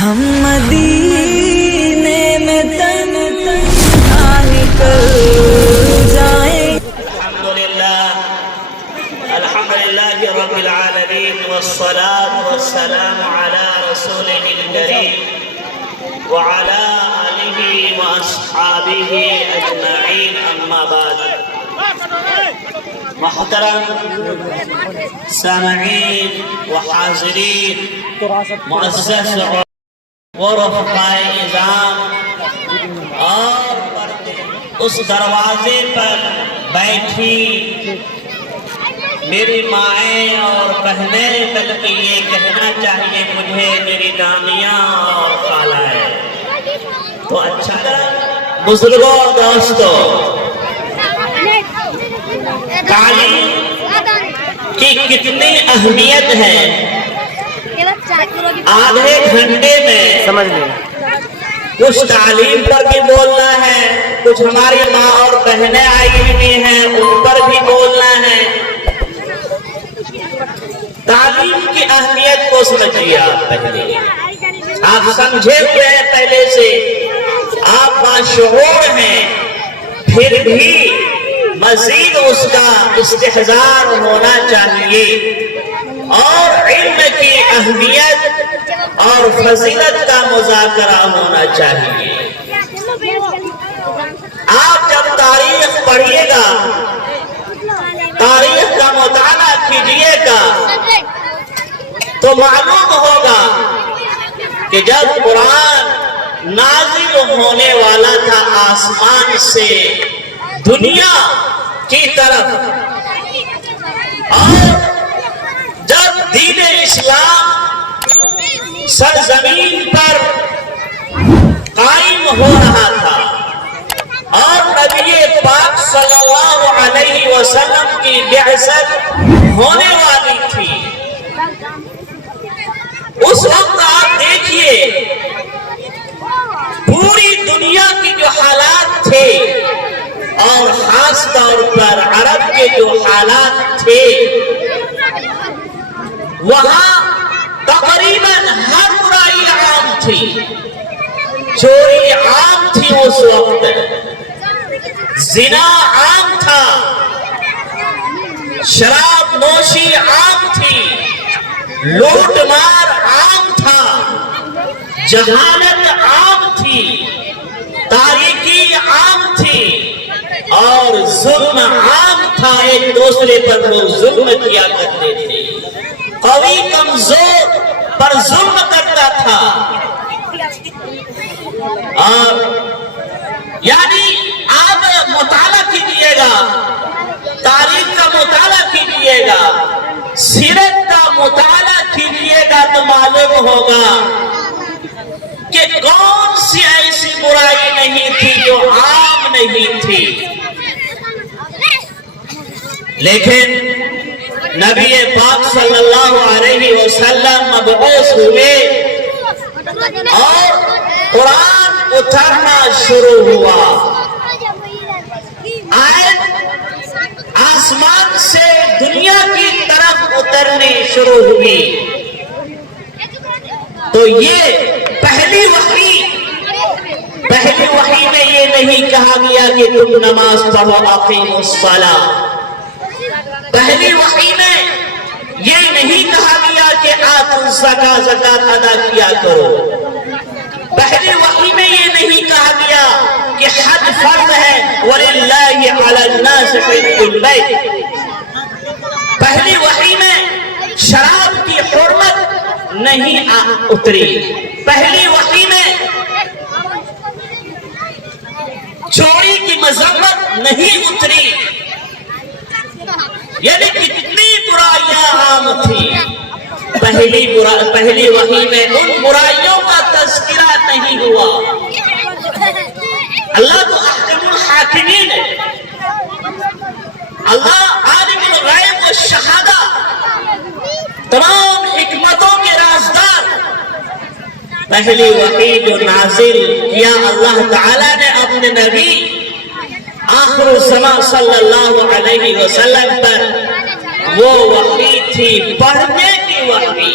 ہم مدینے میں تنہا نکل جائیں. الحمدللہ رب العالمین والصلاة والسلام على رسوله الكریم وعلى آلہ واصحابہ اجمعین. اما بعد، محترم سامعین و حاضرین، معزز ورفقائے اعظام، اور اس دروازے پر بیٹھی میری مائیں اور بہنیں، بلکہ یہ کہنا چاہیے مجھے میری دامیاں اور خالائیں، تو اچھا بزرگوں اور دوستوں، تعلیم کی کتنی اہمیت ہے. آدھے گھنٹے میں کچھ تعلیم پر بھی بولنا ہے، کچھ ہماری ماں اور بہنیں آئی ہوئی ہیں ان پر بھی بولنا ہے. تعلیم کی اہمیت کو سمجھیے. آپ سمجھے ہوئے ہیں پہلے سے، آپ باشعور ہیں، پھر بھی مزید اس کا استحضار ہونا چاہیے اور علم کی اہمیت اور فضیلت کا مذاکرہ ہونا چاہیے. آپ جب تاریخ پڑھیے گا، تاریخ کا مطالعہ کیجیے گا، تو معلوم ہوگا کہ جب قرآن نازل ہونے والا تھا آسمان سے دنیا کی طرف، اور جب دین اسلام سرزمین پر قائم ہو رہا تھا اور نبی پاک صلی اللہ علیہ وسلم کی بعثت ہونے والی تھی، اس وقت آپ دیکھیے پوری دنیا کی جو حالات تھے اور خاص طور پر عرب کے جو حالات تھے، وہاں تقریباً ہر برائی عام تھی. چوری عام تھی اس وقت، زنا عام تھا، شراب نوشی عام تھی، لوٹ مار عام تھا، جہالت عام تھی، تاریکی عام تھی، اور ظلم عام تھا. ایک دوسرے پر لوگ ظلم کیا کرتے تھے، قوی کمزور پر ظلم کرتا تھا. اور یعنی آپ مطالعہ کیجیے گا، تاریخ کا مطالعہ کیجیے گا، سیرت کا مطالعہ کیجیے گا، تو معلوم ہوگا کہ کون سی ایسی برائی نہیں تھی جو عام نہیں تھی. لیکن نبی پاک صلی اللہ علیہ وسلم مبعوث ہوئے اور قرآن اترنا شروع ہوا. آیت آسمان سے دنیا کی طرف اترنی شروع ہوئی. تو یہ پہلی وحی میں یہ نہیں کہا گیا کہ تم نماز پڑھو، اقیموا الصلاۃ. پہلی وحی میں یہ نہیں کہا گیا کہ آتوا الزکاۃ، زکات ادا کیا کرو. پہلی وحی میں یہ نہیں کہا گیا کہ حج فرض ہے، وَلِلَّهِ عَلَى النَّاسِ حِجُّ الْبَيْتِ. پہلی وحی میں شراب کی حرمت نہیں اتری. پہلی وحی میں چوری کی مذمت نہیں اتری. یعنی کتنی برائیاں عام تھی. پہلی وحی میں ان برائیوں کا تذکرہ نہیں ہوا. اللہ تو احکم الحاکمین ہے، اللہ عالم الغیب والشہادہ، تمام حکمتوں کے رازدار. پہلی وحی جو نازل کیا اللہ تعالیٰ نے اپنے نبی آخر الزمان صلی اللہ علیہ وسلم پر، وہ وحی تھی پڑھنے کی وحی.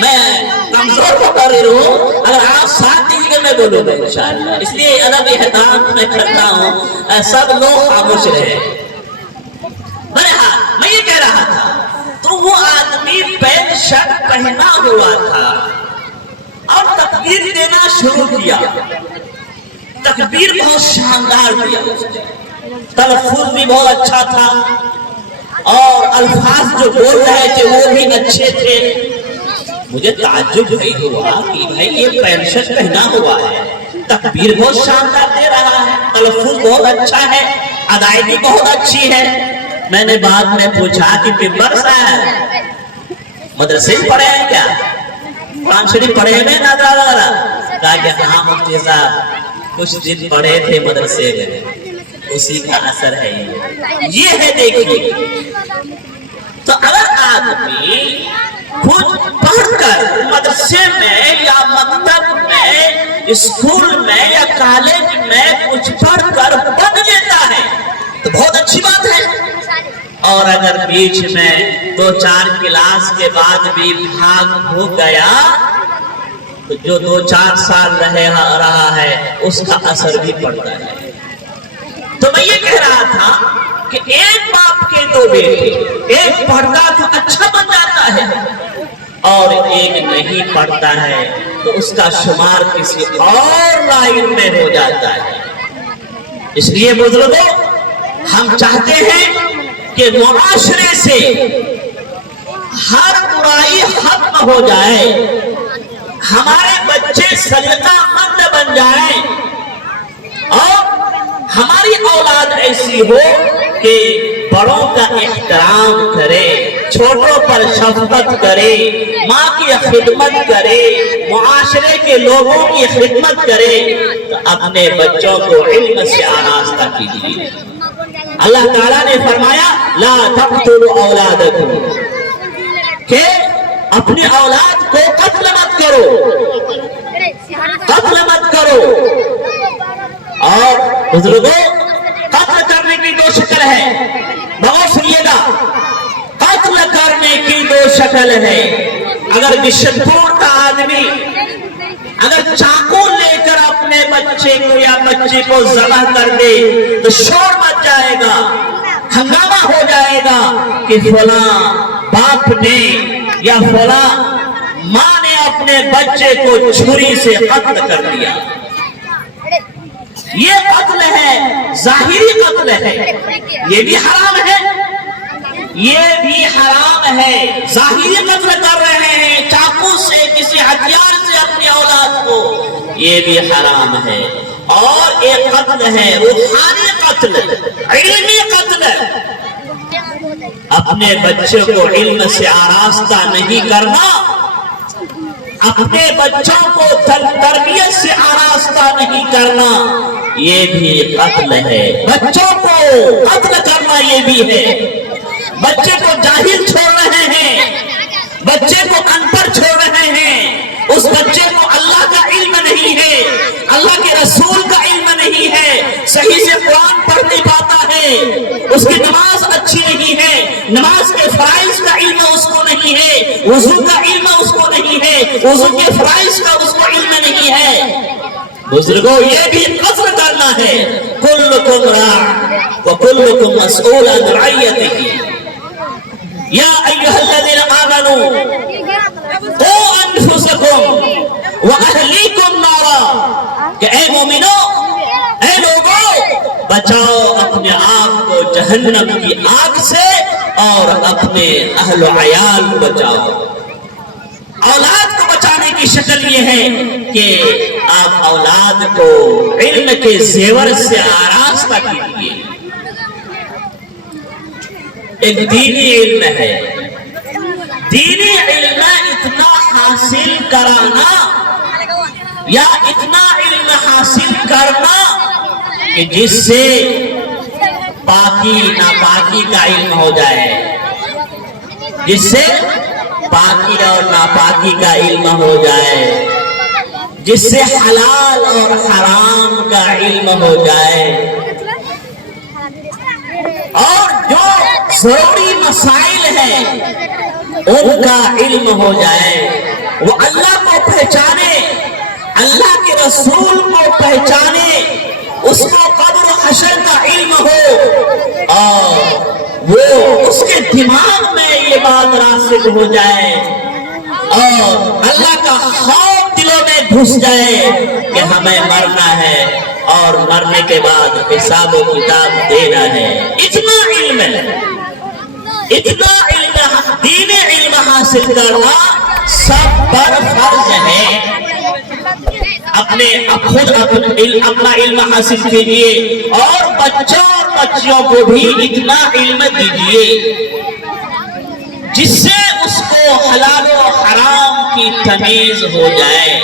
میں کمزور ہو کر ہوں، اگر آپ ساتھ دیجیے میں بولوں گا انشاءاللہ، اس لیے ادب احترام میں کرتا ہوں، سب لوگ خاموش رہے۔ بہرحال میں یہ کہہ رہا تھا، تو وہ آدمی پینٹ شرٹ پہنا ہوا تھا اور تکبیر دینا شروع کیا، تکبیر بہت شاندار دیا، تلفظ بھی بہت اچھا تھا اور الفاظ جو بول رہے تھے وہ بھی اچھے تھے۔ مجھے تعجب ہی ہوا کہ بھائی یہ پینٹ شرٹ پہنا ہوا ہے، تکبیر بہت شاندار دے رہا ہے، تلفظ بہت اچھا ہے، ادائیگی بہت اچھی ہے۔ میں نے بعد میں پوچھا کہ ممبر صاحب مدرسے میں پڑھے ہیں کیا؟ قرآن شریف پڑھے ہیں نا دادا؟ کہا کہ ہاں مفتی صاحب کچھ دن پڑھے تھے مدرسے میں، اسی کا اثر ہے یہ ہے۔ دیکھیے تو اگر آدمی خود پڑھ کر مدرسے میں یا مکتب میں اسکول میں یا کالج میں کچھ پڑھ کر بن لیتا ہے تو بہت اچھی بات ہے، اور اگر بیچ میں 2-4 کلاس کے بعد بھی بھاگ ہو گیا تو جو 2-4 سال رہا ہے اس کا اثر بھی پڑتا ہے۔ تو میں یہ کہہ رہا تھا کہ ایک باپ کے 2 بیٹے، ایک پڑھتا تو اچھا بن جاتا ہے اور ایک نہیں پڑھتا ہے تو اس کا شمار کسی اور لائن میں ہو جاتا ہے۔ اس لیے بزرگوں ہم چاہتے ہیں کہ معاشرے سے ہر برائی ختم ہو جائے، ہمارے بچے سلیقہ مند بن جائیں اور ہماری اولاد ایسی ہو کہ بڑوں کا احترام کرے، چھوٹوں پر شفقت کرے، ماں کی خدمت کرے، معاشرے کے لوگوں کی خدمت کرے۔ تو اپنے بچوں کو علم سے آراستہ کیجیے۔ اللہ تعالیٰ نے فرمایا لا تقتلوا اولادکم، کہ اپنی اولاد کو قتل مت کرو، قتل مت کرو۔ اور بزرگوں قتل کرنے کی 2 شکل ہے، بہت سنیے گا، قتل کرنے کی 2 شکل ہے۔ اگر بشنپور کا آدمی اگر چاقو لے کر اپنے بچے کو یا بچی کو ذبح کر دے تو شور مچ جائے گا، ہنگامہ ہو جائے گا کہ فلاں باپ نے یا فلاں ماں نے اپنے بچے کو چھری سے قتل کر دیا۔ یہ قتل ہے، ظاہری قتل ہے، یہ بھی حرام ہے، یہ بھی حرام ہے۔ ظاہری قتل کر رہے ہیں چاقو سے، کسی ہتھیار سے اپنی اولاد کو، یہ بھی حرام ہے۔ اور ایک قتل ہے روحانی قتل، علمی قتل، اپنے بچے کو علم سے آراستہ نہیں کرنا، اپنے بچوں کو تربیت سے آراستہ نہیں کرنا، یہ بھی قتل ہے۔ بچوں کو قتل کرنا یہ بھی ہے۔ بچے کو جاہل چھوڑ رہے ہیں، بچے کو ان پڑھ چھوڑ رہے ہیں، اس بچے کو اللہ کا علم نہیں ہے، اللہ کے رسول کا علم نہیں ہے، صحیح سے قرآن پڑھ نہیں پاتا ہے، اس کی نماز اچھی نہیں ہے، نماز کے فرائض کا علم اس کو نہیں ہے، وضو کا علم اس کو نہیں ہے، وضو کے فرائض کا اس کو علم نہیں ہے۔ بزرگوں یہ بھی قتل کرنا ہے۔ کلکم راع وکلکم مسئول عن رعیتہ، یا ایھا الذین آمنوا قوا انفسکم واہلیکم نارا، کہ اے مومنو، اے لوگوں، بچاؤ اپنے آپ کو جہنم کی آگ سے اور اپنے اہل و عیال کو بچاؤ۔ اولاد کو بچانے کی شکل یہ ہے کہ آپ اولاد کو علم کے زیور سے آراستہ کیجیے۔ ایک دینی علم ہے، دینی علم اتنا حاصل کرانا یا اتنا علم حاصل کرنا کہ جس سے پاکی ناپاکی کا علم ہو جائے، جس سے پاکی اور ناپاکی کا علم ہو جائے، جس سے حلال اور حرام کا علم ہو جائے، اور جو ضروری مسائل ہیں ان کا علم ہو جائے، وہ اللہ کو پہچانے، اللہ کے رسول کو پہچانے، اس کو قبر و حشر کا علم ہو اور وہ اس کے دماغ میں یہ بات راسخ ہو جائے اور اللہ کا خوف دلوں میں گھس جائے کہ ہمیں مرنا ہے اور مرنے کے بعد حساب و کتاب دینا ہے۔ اتنا علم ہے، اتنا علم، دین علم حاصل کرنا سب پر فرض ہے۔ خود اپنا علم حاصل کیجیے اور بچوں اور بچیوں کو بھی اتنا علم دیجیے جس سے اس کو حلال و حرام کی تمیز ہو جائے،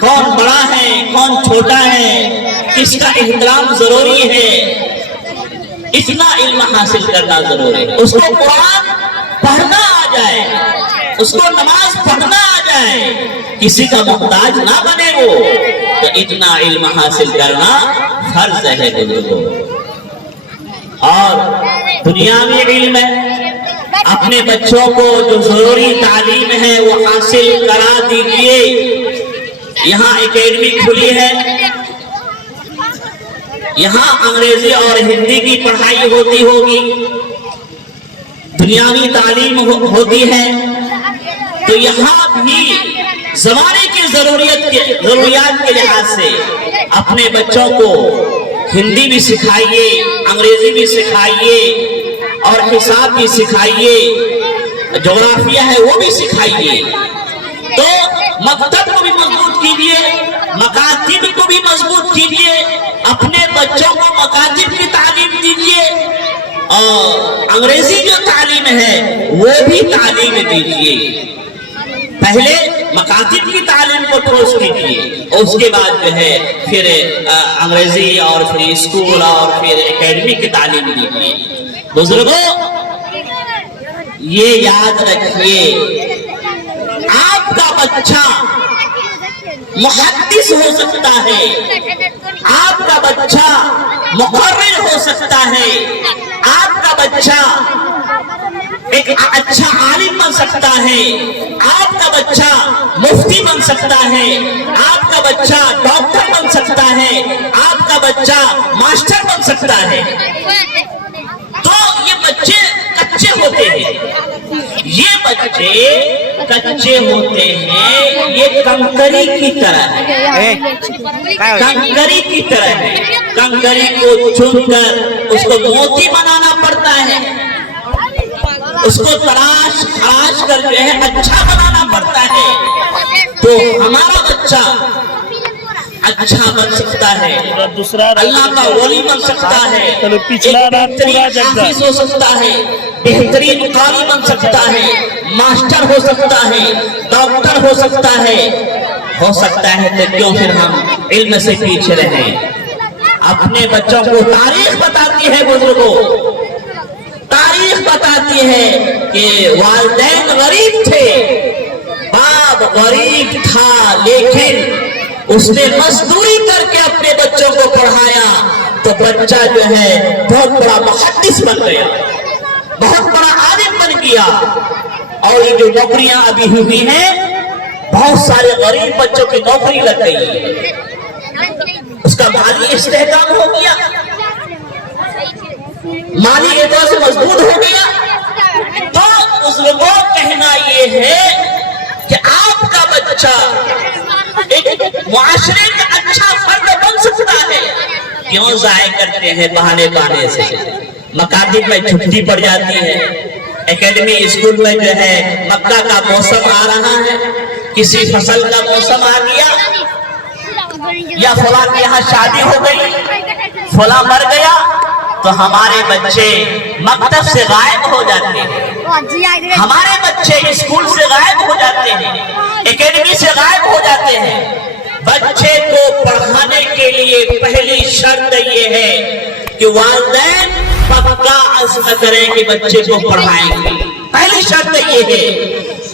کون بڑا ہے کون چھوٹا ہے، کس کا احترام ضروری ہے، اتنا علم حاصل کرنا ضروری ہے۔ اس کو قرآن پڑھنا آ جائے، اس کو نماز پڑھنا آ جائے، کسی کا محتاج نہ بنے وہ، تو اتنا علم حاصل کرنا فرض ہے بزرگوں۔ اور دنیاوی علم ہے، اپنے بچوں کو جو ضروری تعلیم ہے وہ حاصل کرا دیجیے۔ یہاں اکیڈمی کھلی ہے، یہاں انگریزی اور ہندی کی پڑھائی ہوتی ہوگی، دنیاوی تعلیم ہوتی ہے، تو یہاں بھی زمانے کی ضروریات کے لحاظ سے اپنے بچوں کو ہندی بھی سکھائیے، انگریزی بھی سکھائیے اور حساب بھی سکھائیے، جغرافیہ ہے وہ بھی سکھائیے۔ تو مکتب کو بھی مضبوط کیجیے، مکاتب کو بھی مضبوط کیجیے، اپنے بچوں کو مکاتب کی تعلیم دیجیے اور انگریزی جو تعلیم ہے وہ بھی تعلیم دیجیے۔ پہلے مکاتب کی تعلیم کو ٹھوس کیجیے اور اس کے بعد جو ہے پھر انگریزی اور پھر اسکول اور پھر اکیڈمی کی تعلیم دیجیے۔ بزرگوں یہ یاد رکھیے، آپ کا بچہ محدث ہو سکتا ہے، آپ کا بچہ مقرر ہو سکتا ہے، آپ کا بچہ ایک اچھا عالم بن سکتا ہے، آپ کا بچہ مفتی بن سکتا ہے، آپ کا بچہ ڈاکٹر بن سکتا ہے، آپ کا بچہ ماسٹر بن سکتا ہے۔ تو یہ بچے کچے ہوتے ہیں، یہ بچے کچے ہوتے ہیں، یہ کنکری کی طرح ہے، کنکری کی طرح ہے۔ کنکری کو چن کر اس کو موتی بنانا پڑتا ہے، اس کو تراش خراش کر جو ہے اچھا بنانا پڑتا ہے۔ تو ہمارا بچہ اچھا بن سکتا ہے، اللہ کا ولی بن سکتا ہے، ایک بہترین حافظ ہو سکتا ہے، بہترین قاری بن سکتا ہے، ماسٹر ہو سکتا ہے، ڈاکٹر ہو سکتا ہے تو کیوں پھر ہم علم سے پیچھے رہیں؟ اپنے بچوں کو تاریخ بتاتی ہے بزرگوں، تاریخ بتاتی ہے کہ والدین غریب تھے، باپ غریب تھا، لیکن اس نے مزدوری کر کے اپنے بچوں کو پڑھایا تو بچہ جو ہے بہت بڑا محدث بن گیا، بہت بڑا عالم بن گیا۔ اور یہ جو نوکریاں ابھی ہوئی ہیں، بہت سارے غریب بچوں کی نوکری لگ گئی ہے، اس کا مالی استحکام ہو گیا، مالی اعتبار سے مضبوط ہو گیا۔ تو بزرگوں کہنا یہ ہے کہ آپ کا بچہ ایک معاشرے کا اچھا فرد بن سکتا ہے۔ کیوں ضائع کرتے ہیں بہانے بہانے سے؟ مکاتب میں چھٹی پڑ جاتی ہے، اکیڈمی اسکول میں جو ہے مکہ کا موسم آ رہا ہے، کسی فصل کا موسم آ گیا، یا فلاں کے یہاں شادی ہو گئی، فلاں مر گیا، تو ہمارے بچے مکتب سے غائب ہو جاتے ہیں، ہمارے بچے اسکول سے غائب ہو جاتے ہیں، اکیڈمی سے غائب ہو جاتے ہیں۔ بچے کو پڑھانے کے لیے پہلی شرط یہ ہے کہ والدین پکا عزم کریں کہ بچے کو پڑھائیں گے، پہلی شرط یہ ہے۔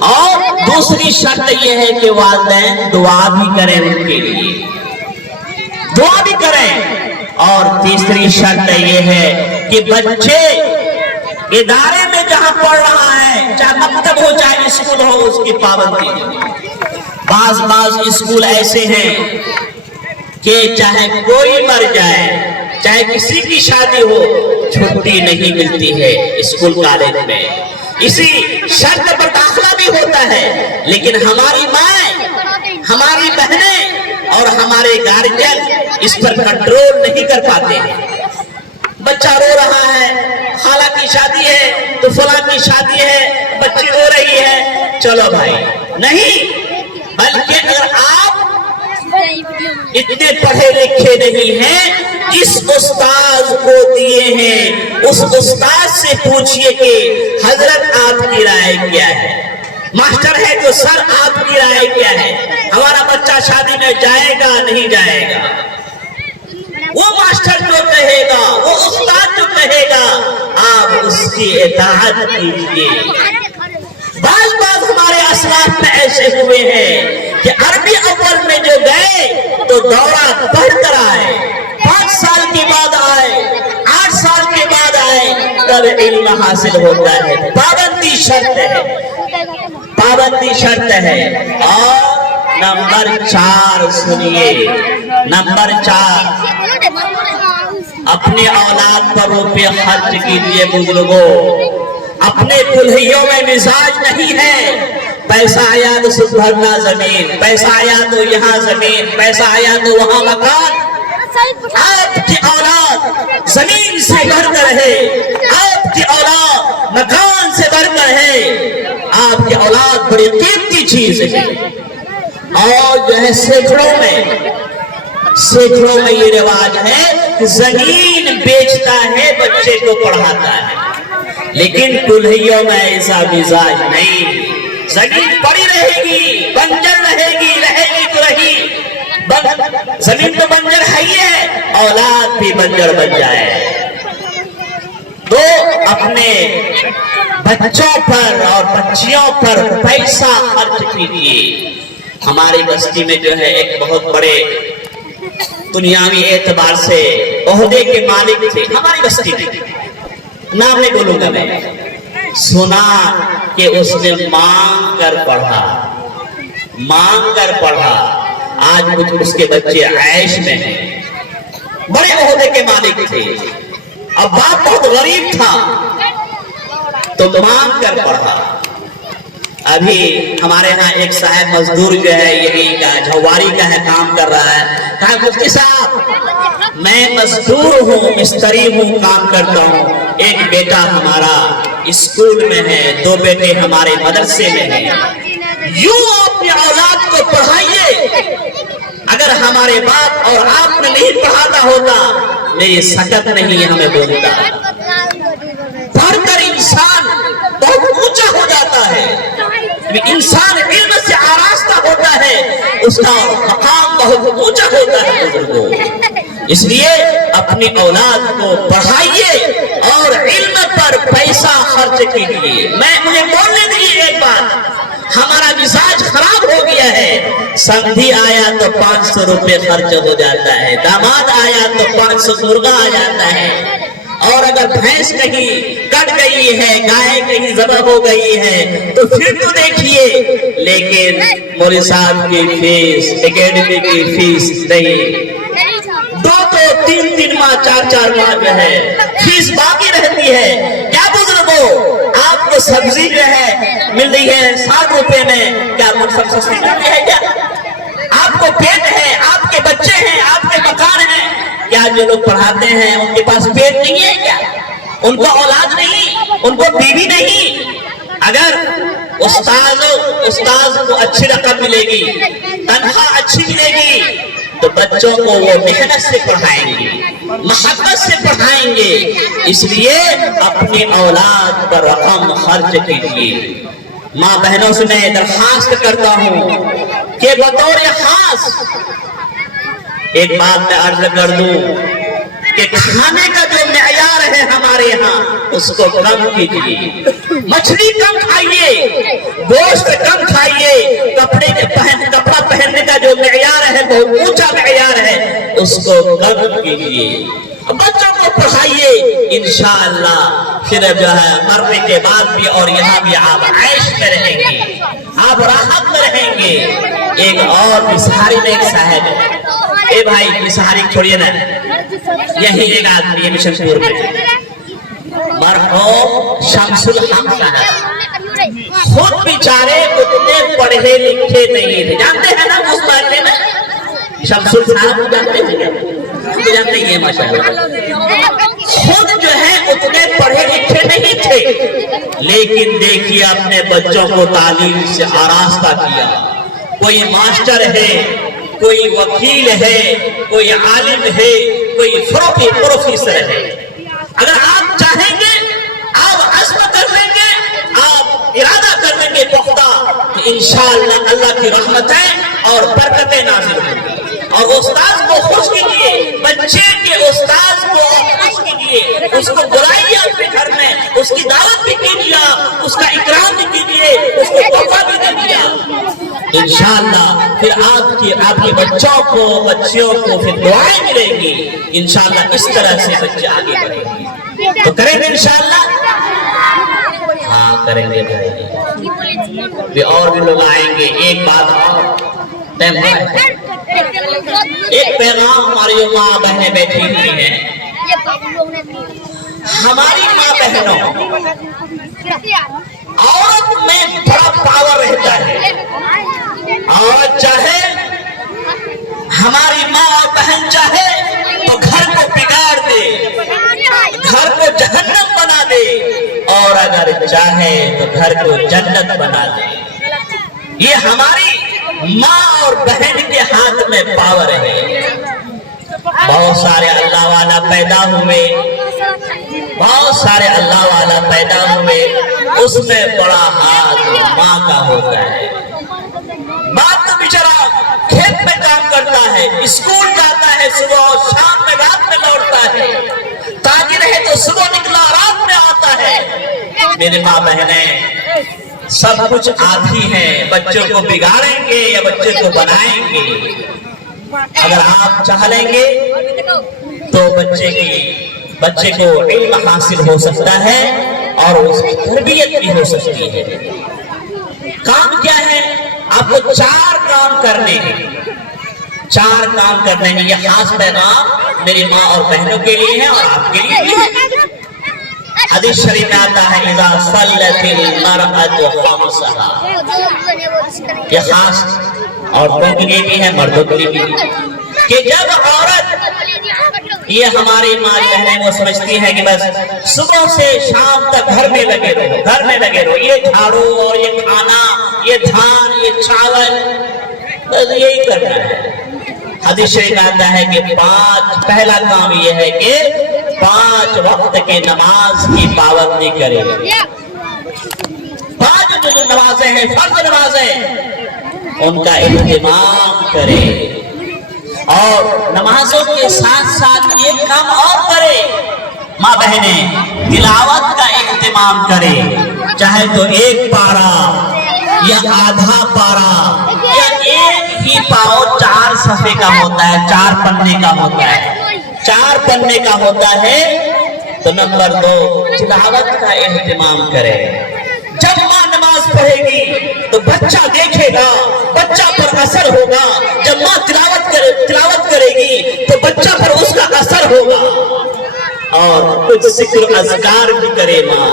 اور دوسری شرط یہ ہے کہ والدین دعا بھی کریں ان کے لیے، دعا بھی کریں۔ اور تیسری شرط یہ ہے کہ بچے ادارے میں جہاں پڑھ رہا ہے، چاہے مکتب ہو چاہے اسکول ہو، اس کی پابندی بعض اسکول ایسے ہیں کہ چاہے کوئی مر جائے، چاہے کسی کی شادی ہو، چھٹی نہیں ملتی ہے اسکول کالج میں، اسی شرط پر داخلہ بھی ہوتا ہے، لیکن ہماری مائیں، ہماری بہنیں اور ہمارے گارجین اس پر کنٹرول نہیں کر پاتے ہیں۔ بچہ رو رہا ہے، خالہ کی شادی ہے تو فلاں کی شادی ہے، بچی رو رہی ہے، چلو بھائی، نہیں، بلکہ اگر آپ اتنے پڑھے لکھے نہیں ہیں، جس استاذ کو دیے ہیں اس استاذ سے پوچھئے کہ حضرت آپ کی رائے کیا ہے، ماسٹر ہے تو سر آپ کی رائے کیا ہے، ہمارا بچہ شادی میں جائے گا نہیں جائے گا؟ وہ ماسٹر جو کہے گا، وہ استاد جو کہے گا، آپ اس کی اطاعت کیجئے۔ بعض ہمارے اسلاف میں ایسے ہوئے ہیں کہ عربی اول میں جو گئے تو دورہ پڑھ کر آئے، 5 سال کے بعد آئے، 8 سال کے بعد آئے، تب علم حاصل ہوتا ہے۔ پابندی شرط ہے، پابندی شرط ہے۔ اور نمبر 4 سنیے، نمبر 4، اپنے اولاد پر روپے خرچ کیجئے بزرگوں۔ اپنے کلہیوں میں مزاج نہیں ہے، پیسہ آیا تو سود بھرنا زمین، پیسہ آیا تو یہاں زمین، پیسہ آیا تو وہاں مکان۔ آپ کی اولاد زمین سے بڑھ کر ہے، آپ کی اولاد مکان سے بڑھ کر ہے، آپ کی اولاد بڑی قیمتی چیز ہے۔ اور جو ہے سینکڑوں میں یہ رواج ہے کہ زمین بیچتا ہے، بچے کو پڑھاتا ہے، لیکن کلہیوں میں ایسا مزاج نہیں۔ زمین پڑی رہے گی، بنجر رہے گی تو رہی، زمین تو بنجر ہے ہی ہے، اولاد بھی بنجر بن جائے۔ تو اپنے بچوں پر اور بچیوں پر پیسہ خرچ کیجیے۔ ہماری بستی میں جو ہے ایک بہت بڑے دنیاوی اعتبار سے عہدے کے مالک تھے ہماری بستی میں، نام نہیں بولوں گا میں، سنا کہ اس نے مانگ کر پڑھا، آج اس کے بچے عیش میں ہیں، بڑے عہدے کے مالک تھے، اب باپ بہت غریب تھا تو مانگ کر پڑھا۔ ابھی ہمارے ہاں ایک صاحب مزدور جو ہے یہی کا جھواری کا ہے، کام کر رہا ہے، کہا مفتی صاحب میں مزدور ہوں، مستری ہوں، کام کرتا ہوں، ایک بیٹا ہمارا اسکول میں ہے، 2 بیٹے ہمارے مدرسے میں ہیں، یوں اپنی اولاد کو پڑھائیے۔ اگر ہمارے باپ اور آپ نے نہیں پڑھاتا ہوتا، میری سکت نہیں ہمیں بولتا۔ پڑھ کر انسان بہت اونچا ہو جاتا ہے، انسان علم سے آراستہ ہوتا ہے، اس کا مقام بہت اونچا ہوتا ہے بزرگوں۔ اس لیے اپنی اولاد کو پڑھائیے اور علم پر پیسہ خرچ کیجیے۔ مجھے بولنے دیجیے ایک بات، ہمارا مزاج خراب ہو گیا ہے، سمدھی آیا تو 500 روپے خرچ ہو جاتا ہے، داماد آیا تو 500 مرغا آ جاتا ہے، اور اگر بھینس کہیں کٹ گئی ہے، گائے کہیں ذبح ہو گئی ہے تو پھر تو دیکھیے، لیکن مولوی صاحب کی فیس، اکیڈمی کی فیس نہیں، 2-3 ماہ 4 ماہ جو ہے فیس باقی رہتی ہے۔ کیا بزرگوں، آپ کو سبزی جو ہے مل رہی ہے 60 روپے میں، کیا سب سستی مل رہی ہے کیا؟ آپ کو پیٹ ہے، آپ کے بچے ہیں، آپ کے مکان ہیں، کیا جو لوگ پڑھاتے ہیں ان کے پاس پیٹ نہیں ہے کیا؟ ان کو اولاد نہیں، ان کو بیوی نہیں؟ اگر استاذ کو اچھی رقم ملے گی، تنخواہ اچھی ملے گی، تو بچوں کو وہ محنت سے پڑھائیں گے، محبت سے پڑھائیں گے۔ اس لیے اپنی اولاد پر رقم خرچ کیجیے۔ ماں بہنوں سے میں درخواست کرتا ہوں کہ بطور خاص ایک بات میں عرض کر دوں کہ کھانے کا جو معیار ہے ہمارے ہاں اس کو کم کیجیے، مچھلی کم کھائیے، گوشت کم کھائیے، کپڑا پہننے کا جو معیار ہے بہت اونچا معیار ہے اس کو کم کیجیے، بچوں کو پڑھائیے، انشاءاللہ پھر جو ہے مرنے کے بعد بھی اور یہاں بھی آپ عیش میں رہیں گے۔ آپ راحت میں رہیں گے۔ ایک اور بسہاری میں ایک صاحب ہے، اے بھائی بسہاری چھوڑیے نا، یہی ایک آدمی ہے مشن پور میں، مرحوم شمس الحق صاحب، خود بیچارے اتنے پڑھے لکھے نہیں تھے، جانتے ہیں نا اس بارے میں شمس الحق جانتے ہیں، جانتے ہی ہیں ماشاءاللہ، خود جو ہے اتنے پڑھے لکھے نہیں تھے، لیکن دیکھیے اپنے بچوں کو تعلیم سے آراستہ کیا۔ کوئی ماسٹر ہے، کوئی وکیل ہے، کوئی عالم ہے، کوئی پروفیسر ہے۔ اگر آپ چاہیں گے، آپ عزم کر لیں گے، آپ ارادہ کر لیں گے پختہ، تو انشاءاللہ اللہ کی رحمتیں اور برکتیں نازل ہوں گی۔ اور استاذ کو خوش کیجیے، بچے کے استاذ کو خوش کیجیے، اس کو بلائیے اپنے گھر میں، اس کی دعوت بھی کیجیے، اس کا اکرام بھی کیجیے، اس کو تحفہ بھی دیجیے۔ انشاءاللہ پھر آپ کے بچوں کو بچیوں کو پھر دعائیں ملیں گی، انشاءاللہ اس طرح سے بچے آگے بڑھیں گے۔ تو کریں گے انشاءاللہ؟ ہاں کریں گے بھائی، اور بھی لوگ آئیں گے۔ ایک بات اور، ایک پیغام ہماری ماں بہنیں بیٹھی ہوئی ہیں، ہماری ماں بہنوں، عورت میں بڑا پاور رہتا ہے، عورت چاہے ہماری ماں اور بہن چاہے تو گھر کو بگاڑ دے، گھر کو جہنم بنا دے، اور اگر چاہے تو گھر کو جنت بنا دے۔ یہ ہماری ماں اور بہن کے ہاتھ میں پاور ہے۔ بہت سارے اللہ والا پیدا ہوئے، بہت سارے اللہ والا پیدا ہوئے، اس میں بڑا ہاتھ ماں کا ہوتا ہے۔ باپ تو بیچارہ کھیت میں کام کرتا ہے، اسکول جاتا ہے صبح اور شام میں رات میں لوٹتا ہے، تاجر ہے تو صبح نکلا رات میں آتا ہے۔ میرے ماں بہنیں سب کچھ آتی ہیں، بچوں کو بگاڑیں گے یا بچے کو بنائیں گے؟ اگر آپ چاہ لیں گے تو بچے کو علم حاصل ہو سکتا ہے اور اس کی تربیت بھی ہو سکتی ہے۔ کام کیا ہے؟ آپ کو 4 کام کرنے ہیں، 4 کام کرنے ہیں۔ یہ خاص پیغام میری ماں اور بہنوں کے لیے ہے اور آپ کے لیے بھی ہے۔ حدیث شریف میں آتا ہے اذا صلت المرأة خمسها، یہ خاص عورتوں کے لیے بھی ہے مردوں کے لیے بھی ہے، کہ جب عورت، یہ ہماری ماں بہنیں وہ سمجھتی ہے کہ بس صبح سے شام تک گھر میں لگے رہو، گھر میں لگے رہو، یہ جھاڑو اور یہ کھانا، یہ دھان، یہ چاول، بس یہی کرنا ہے۔ حدیث شریف آتا ہے کہ پہلا کام یہ ہے کہ 5 وقت کے نماز کی پابندی کرے، 5 جو نمازیں ہیں فرض نمازیں ان کا اہتمام کرے، اور نمازوں کے ساتھ ساتھ ایک کام اور کرے ماں بہنیں، تلاوت کا اہتمام کرے، چاہے تو 1 پارہ یا آدھا پارہ یا ایک ہی پاؤ 4 صفحے کا ہوتا ہے، 4 پنے کا ہوتا ہے، 4 پنے کا ہوتا ہے۔ تو نمبر 2 تلاوت کا اہتمام کرے۔ جب ماں نماز پڑھے گی تو بچہ دیکھے گا، بچہ پر اثر ہوگا۔ جب ماں تلاوت کرے گی تو بچہ پر اس کا اثر ہوگا۔ اور کچھ ذکر اذکار بھی کرے ماں،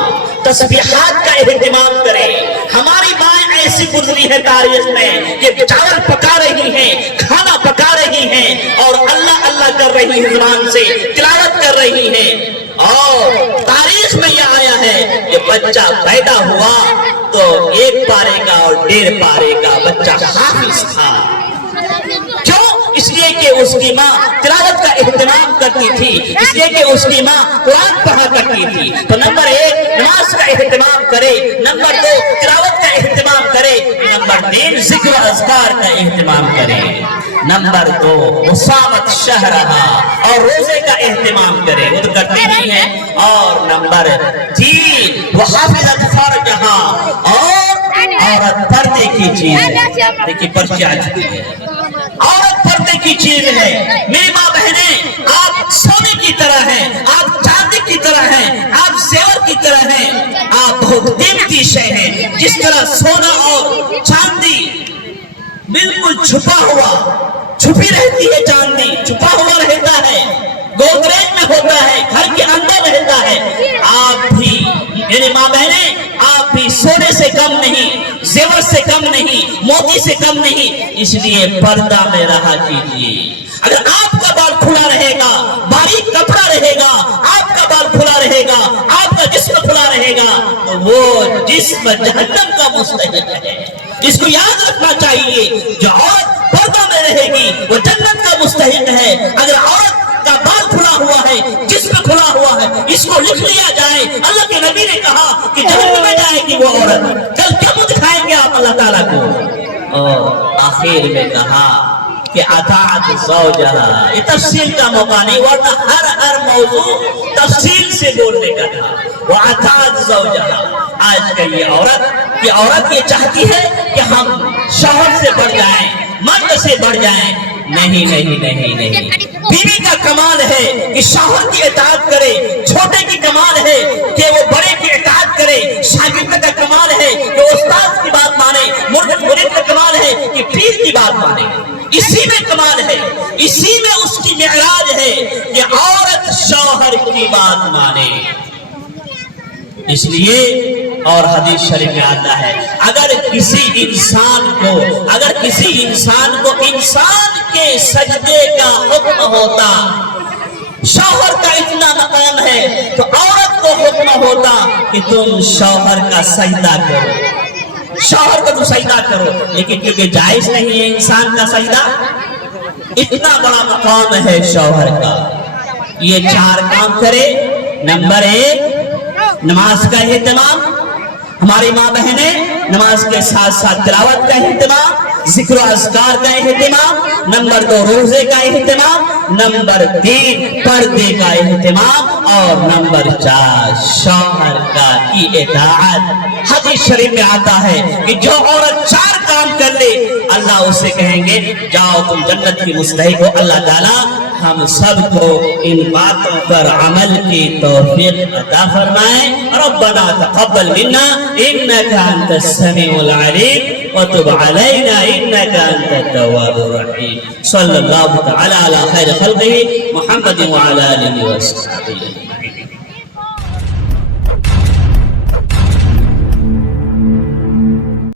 تسبیحات کا اہتمام کرے۔ ہماری ماں ایسی گزری ہے تاریخ میں کہ چاول پکا رہی ہیں، کھانا پکا رہی ہیں، اور اللہ اللہ کر رہی ہے، زبان سے تلاوت کر رہی ہیں، اور تاریخ میں یہ آیا ہے کہ بچہ پیدا ہوا تو 1 پارے کا اور 1.5 پارے کا بچہ حافظ تھا۔ کیوں؟ اس لیے کہ اس کی ماں تلاوت کا اہتمام کرتی تھی، اس لیے کہ اس کی ماں قرآن پڑھا کرتی تھی۔ تو نمبر 1 نماز کا اہتمام کرے، نمبر 2 تلاوت کا اہتمام کرے، نمبر 3 ذکر اذکار کا اہتمام کرے، نمبر 2 وصامت شہرہا اور روزے کا اہتمام کرے، وہ تو کرتے ہی ہیں، اور نمبر 3 وحافظت فرجہا، اور عورت پردے کی چیز ہے۔ دیکھیے پرچی آ چکی ہے، عورت پردے کی چیز ہے۔ میری ماں بہنیں، آپ سونے کی طرح ہیں، آپ چاندی کی طرح ہیں، آپ زیور کی طرح ہیں، آپ بہت قیمتی شے ہیں۔ جس طرح سونا اور بالکل چھپا ہوا، چھپی رہتی ہے چاندنی، چھپا ہوا رہتا ہے، گودریج میں ہوتا ہے، گھر کے اندر رہتا ہے۔ آپ بھی میرے ماں بہنیں، آپ بھی سونے سے کم نہیں، زیور سے کم نہیں، موتی سے کم نہیں، اس لیے پردہ میں رہا کیجیے۔ اگر آپ کا بال کھلا رہے گا، باریک کپڑا رہے گا، آپ کا بال کھلا رہے گا، آپ کا جسم کھلا رہے گا، تو وہ جسم جہنم کا مستحق ہے۔ اس کو یاد رکھنا چاہیے، جو عورت پردہ میں رہے گی وہ جنت کا مستحق ہے۔ اگر عورت کا بال کھلا ہوا ہے، جسم کھلا ہوا ہے، اس کو لکھ لیا جائے۔ اللہ کے نبی نے کہا کہ جہنم میں جائے گی وہ عورت، کل کیا منہ دکھائیں گے آپ اللہ تعالیٰ کو؟ اور آخر میں کہا کہ اطاعت زوجہا، یہ تفصیل کا موقع نہیں، ورنہ ہر موضوع تفصیل سے بولنے کا تھا۔ وَأَطَاعَتْ زَوْجَهَا، آج کا یہ عورت یہ چاہتی ہے کہ ہم شوہر سے بڑھ جائیں، مرد سے بڑھ جائیں۔ نہیں نہیں نہیں نہیں، بیوی کا کمال ہے کہ شوہر کی اطاعت کرے، چھوٹے کی کمال ہے کہ وہ بڑے کی اطاعت کرے، شاگرد کا کمال ہے کہ استاد کی بات مانے، مرید کا کمال ہے کہ پیر کی بات مانے۔ اسی میں کمال ہے، اسی میں اس کی معراج ہے کہ عورت شوہر کی بات مانے۔ اس لیے اور حدیث شریف میں آتا ہے، اگر کسی انسان کو انسان کے سجدے کا حکم ہوتا، شوہر کا اتنا مقام ہے تو عورت کو حکم ہوتا کہ تم شوہر کا سجدہ کرو، شوہر کو تم سجدہ کرو، لیکن کیونکہ جائز نہیں ہے انسان کا سجدہ، اتنا بڑا مقام ہے شوہر کا، یہ 4 کام کرے۔ نمبر 1، نماز کا اہتمام، ہماری ماں بہنیں نماز کے ساتھ ساتھ تلاوت کا اہتمام، ذکر و اذکار کا اہتمام۔ نمبر 2، روزے کا اہتمام۔ نمبر 3، پردے کا اہتمام۔ اور نمبر 4، شوہر کا کی اطاعت۔ حدیث شریف میں آتا ہے کہ جو عورت 4 کام کر لے، اللہ اسے کہیں گے جاؤ تم جنت کی مستحق ہو۔ اللہ تعالیٰ ہم سب کو ان باتوں پر عمل کی توفیق عطا فرمائے۔ ربنا تقبل منا انك انت السميع العليم وتب علينا انك انت التواب الرحيم۔ صلى الله تعالى على خير خلقه محمد وعلى اله وصحبه۔